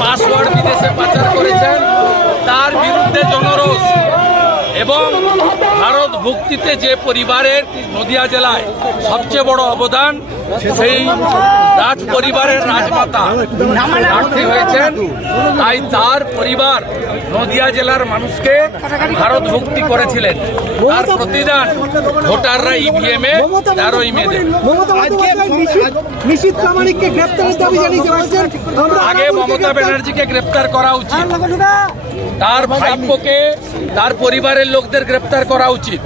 Password বিদেশে পাচার করেছেন তার বিরুদ্ধে জনরোষ। এবং ভারত ভুক্তিতে যে পরিবারের নদিয়া জেলায় সবচেয়ে বড় অবদান সেই রাজ পরিবারের রাজমাতা প্রার্থী হয়েছেন। তাই তার পরিবার নদিয়া জেলার মানুষকে ভারত ভুক্তি করেছিলেন। তার প্রতিদান ভোটাররা ইভিএম এ তেরোই মে আগে মমতা ব্যানার্জিকে গ্রেপ্তার করা উচিত। তার ভাইপোকে তার পরিবারের লোকদের গ্রেপ্তার করা উচিত।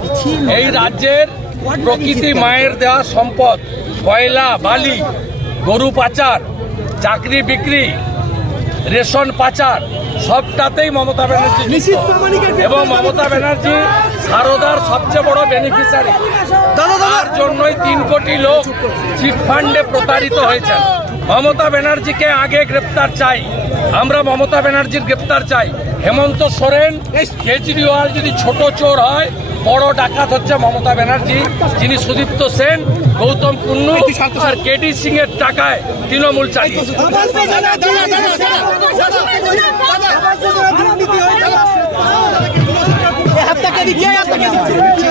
এই রাজ্যের প্রকৃতি মায়ের দেওয়া সম্পদ কয়লা বালি গরু পাচার চাকরি বিক্রি রেশন পাচার সবটাতেই মমতা ব্যানার্জি এবং মমতা ব্যানার্জি সারদার সবচেয়ে বড় বেনিফিশিয়ারি তার জন্যই তিন কোটি লোক চিট ফান্ডে প্রতারিত হয়েছেন। মমতা ব্যানার্জিকে আগে গ্রেপ্তার চাই। আমরা মমতা ব্যানার্জির গ্রেপ্তার চাই। হেমন্ত সোরেন কেজরিওয়াল যদি ছোট চোর হয় বড় ডাকাত হচ্ছে মমতা ব্যানার্জি যিনি সুদীপ্ত সেন গৌতম কুন্নু আর কেডি সিং এর টাকায় তৃণমূল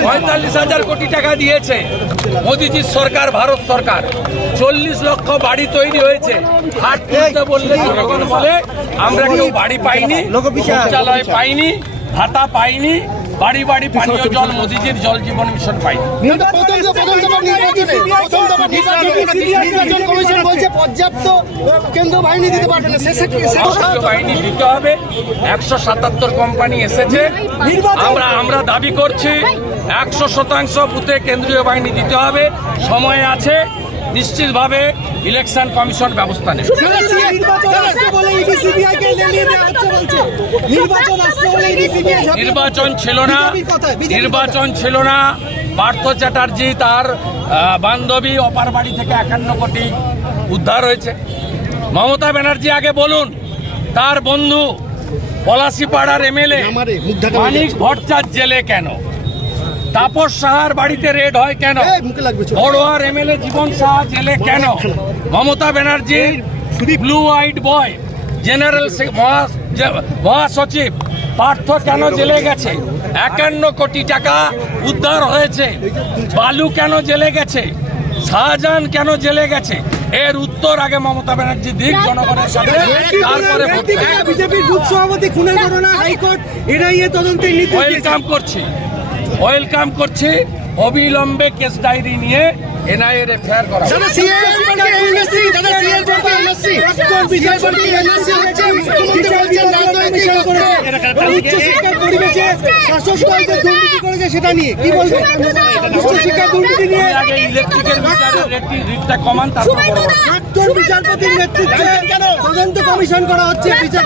পঁয়তাল্লিশ হাজার কোটি টাকা দিয়েছে মোদিজির সরকার ভারত সরকার। চল্লিশ লক্ষ বাড়ি তৈরি হয়েছে। হাট তুলতে বললে জনগণ বলে আমরা কেউ বাড়ি পাইনি শৌচালয় পাইনি ভাতা পাইনি বাড়ি বাড়ি পানীয় জল মোদিজির জল জীবন মিশন কমিশন পর্যাপ্ত কেন্দ্র বাহিনী দিতে পারবে না। বাহিনী দিতে হবে। একশো সাতাত্তর কোম্পানি এসেছে। আমরা আমরা দাবি করছি একশো শতাংশ বুথে কেন্দ্রীয় বাহিনী দিতে হবে। সময় আছে। নিশ্চিতভাবে ইলেকশন কমিশন ব্যবস্থা নেবে। নির্বাচন ছিল না। নির্বাচন ছিল না। পার্থ চ্যাটার্জি তার বান্ধবী অপার বাড়ি থেকে একান্ন কোটি উদ্ধার হয়েছে। মমতা ব্যানার্জি আগে বলুন তার বন্ধু পলাশিপাড়ার এমএলএ মানিক ভট্টাচার্য জেলে কেন? তাপস সাহার বাড়িতে রেড হয় কেন? বড়োয়ার এমএলএ জীবন সাহা জেলে কেন? মমতা ব্যানার্জির ব্লু হোয়াইট বয় জেনারেল মহাসচিব পার্থ কেন জেলে গেছে? একান্ন কোটি টাকা উদ্ধার হয়েছে। বালু কেন জেলে গেছে? শাহজাহান কেন জেলে গেছে? এর উত্তর আগে মমতা ব্যানার্জি দিক জনগণের সাথে তারপরে। বিজেপির বুথ সভাপতি খুনের ঘটনা হাইকোর্ট এনআইএ তদন্তের। ওয়েলকাম করছি। ওয়েলকাম করছি অবিলম্বে কেস ডায়েরি নিয়ে এনআইএর এর এফআইআর করা। উচ্চশিক্ষার পরিবেশে শাসক দলকে দুর্নীতি করেছে সেটা নিয়ে। কি বলবেন? দুর্নীতি নিয়ে আগে ইলেকট্রিকের মিটারের রেটটি- রেটটা কমান তারপর বড় বড়। বিচারপতির নেতৃত্বে তদন্ত কমিশন করা হচ্ছে বিচার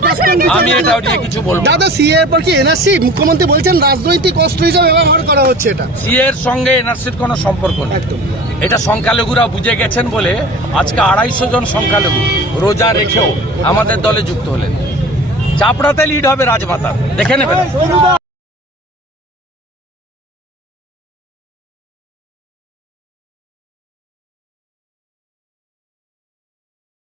আমি এটা নিয়ে কিছু বলব। দাদা সিএ এর পর কি এনআরসি? মুখ্যমন্ত্রী বলছেন রাজনৈতিক অস্ত্র হিসাবে ব্যবহার করা হচ্ছে এটা। সি এর সঙ্গে এনআরসির কোনো সম্পর্ক নেই। এটা সংখ্যালঘুরা বুঝে গেছেন বলে আজকে আড়াইশো জন সংখ্যালঘু রোজা রেখেও আমাদের দলে যুক্ত হলেন। চাপড়াতে লিড হবে রাজমাতা। দেখে নেবেন।